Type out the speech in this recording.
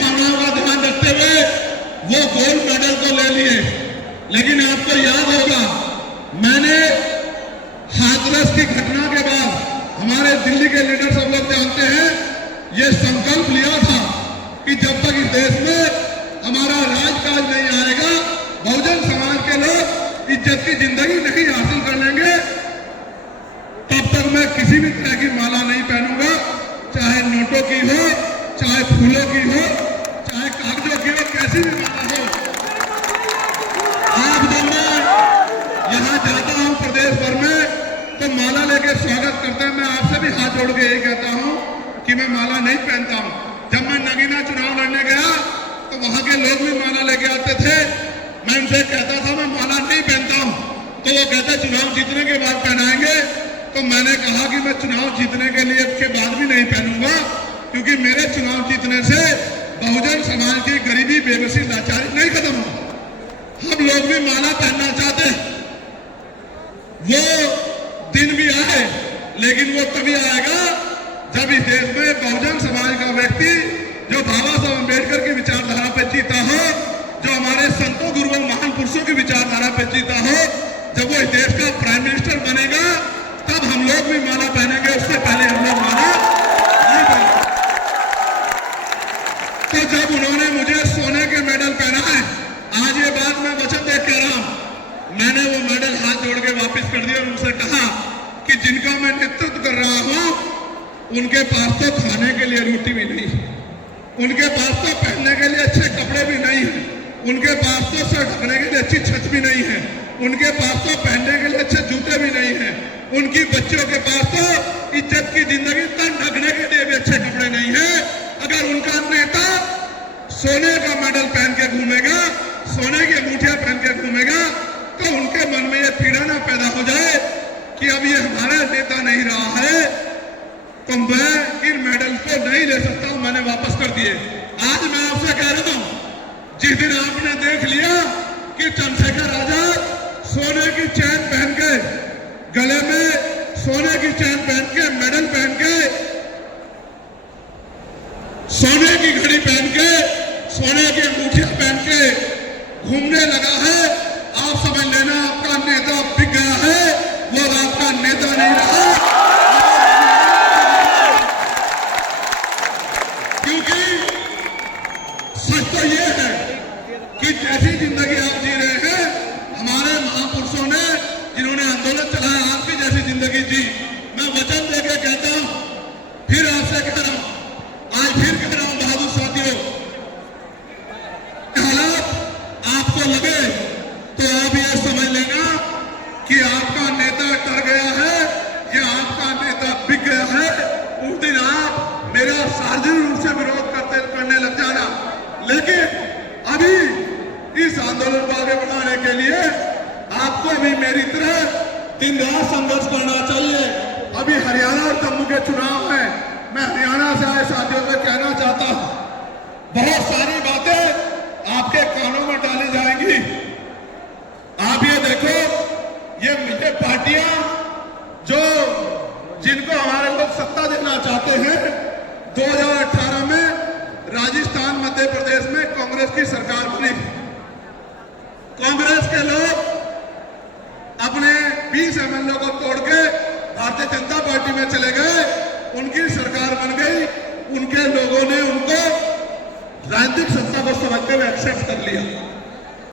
भावनाओं का ध्यान रखते हुए वो गोल्ड मेडल तो ले लिए, लेकिन आपको याद होगा मैंने हाथरस की घटना के बाद हमारे दिल्ली के लीडर सब लोग जानते हैं, ये संकल्प लिया था कि जब तक इस देश में हमारा राजकाज नहीं आएगा, बहुजन समाज के लोग इज्जत की जिंदगी नहीं हासिल कर लेंगे, तब तक मैं किसी भी तरह की माला नहीं पहनूंगा, चाहे नोटों की हो, चाहे फूलों की हो, चाहे कागजों की हो, कैसी भी माला हो। आज जब मैं यहां जाता हूं प्रदेश भर में तो माला लेके स्वागत करते हैं। मैं आपसे भी हाथ जोड़ के यही कहता हूं कि मैं माला नहीं पहनता हूं। जब मैं नगीना चुनाव लड़ने गया तो वहां के लोग भी माला लेके आते थे, मैं उनसे कहता था मैं माला नहीं पहनता हूं, तो वो कहते चुनाव जीतने के बाद पहनाएंगे। तो मैंने कहा कि मैं चुनाव जीतने के लिए के बाद भी नहीं पहनूंगा, क्योंकि मेरे चुनाव जीतने से बहुजन समाज की गरीबी, बेबसी, लाचारी नहीं खत्म हो। हम लोग भी माला पहनना चाहते हैं, वो दिन भी आए, लेकिन वो तभी आएगा जब इस देश में बहुजन समाज का व्यक्ति जो बाबा साहब अम्बेडकर की विचारधारा पर जीता हो, जो हमारे संतों, गुरुओं, महान पुरुषों की विचारधारा पर जीता हो, जब वो इस देश का प्राइम मिनिस्टर बनेगा तब हम लोग भी माला पहनेंगे, उससे पहले हम लोग माला नहीं पहनेंगे। तो जब उन्होंने मुझे सोने के मेडल पहनाए, आज ये बात मैं वचन देख कह रहा हूं, मैंने वो मेडल हाथ जोड़ के वापस कर दिया और उनसे कहा कि जिनका मैं नेतृत्व कर रहा हूं उनके पास तो खाने के लिए रोटी भी नहीं है, उनके पास तो पहनने के लिए अच्छे कपड़े भी नहीं है, उनके पास तो सर ढकने के लिए अच्छी छत भी नहीं है, उनके पास तो पहनने के लिए अच्छे जूते भी नहीं है, उनकी बच्चों के पास तो इज्जत की जिंदगी, तन ढकने के लिए भी अच्छे कपड़े नहीं है। अगर उनका नेता सोने का मेडल पहन के घूमेगा, सोने की अंगूठियां पहन के घूमेगा, तो उनके मन में यह पीड़ा ना पैदा हो जाए कि अब ये हमारा नेता नहीं रहा है, तो मैं इन मेडल को नहीं ले सकता हूं, मैंने वापस कर दिए। आज मैं आपसे कह रहा हूं, जिस दिन आपने देख लिया कि चंद्रशेखर आजाद सोने की चैन पहन के, गले में सोने की चैन पहन के, मेडल पहन के, सोने की घड़ी पहन के, सोने की अंगूठियां पहन के घूमने लगा है, आप समझ लेना आपका नेता बिक गया है, वो आपका नेता नहीं रहा। क्योंकि सच तो ये है कि जैसी जिंदगी आप जी रहे हैं, हमारे महापुरुषों ने जिन्होंने आंदोलन चलाया आपकी जैसी जिंदगी जी। मैं वचन देके कहता हूं, फिर आपसे कह रहा हूं, आज फिर कह रहा हूं बहादुर साथियों, हालात आपको लगे तो आप ये समझ लेना कि आपका नेता डर गया है या आपका नेता बिक गया है। उस दिन आप मेरा सार्वजनिक रूप से विरोध करने लग जाना, लेकिन अभी इस आंदोलन को आगे बढ़ाने के लिए आपको अभी मेरी तरह दिन रात संघर्ष करना चाहिए। अभी हरियाणा और जम्मू के चुनाव हैं, मैं हरियाणा से आए साथियों से कहना चाहता हूं, बहुत सारी बातें आपके कानों में डाली जाएंगी। आप ये देखो, ये पार्टियां जो जिनको हमारे लोग सत्ता देना चाहते हैं, 2018 में राजस्थान, मध्य प्रदेश में कांग्रेस की सरकार बनी। कांग्रेस के लोग अपने 20 एमएलए को तोड़ के भारतीय जनता पार्टी में चले गए, उनकी सरकार बन गई, उनके लोगों ने उनको राजनीतिक सत्ता को समझते हुए एक्सेप्ट कर लिया।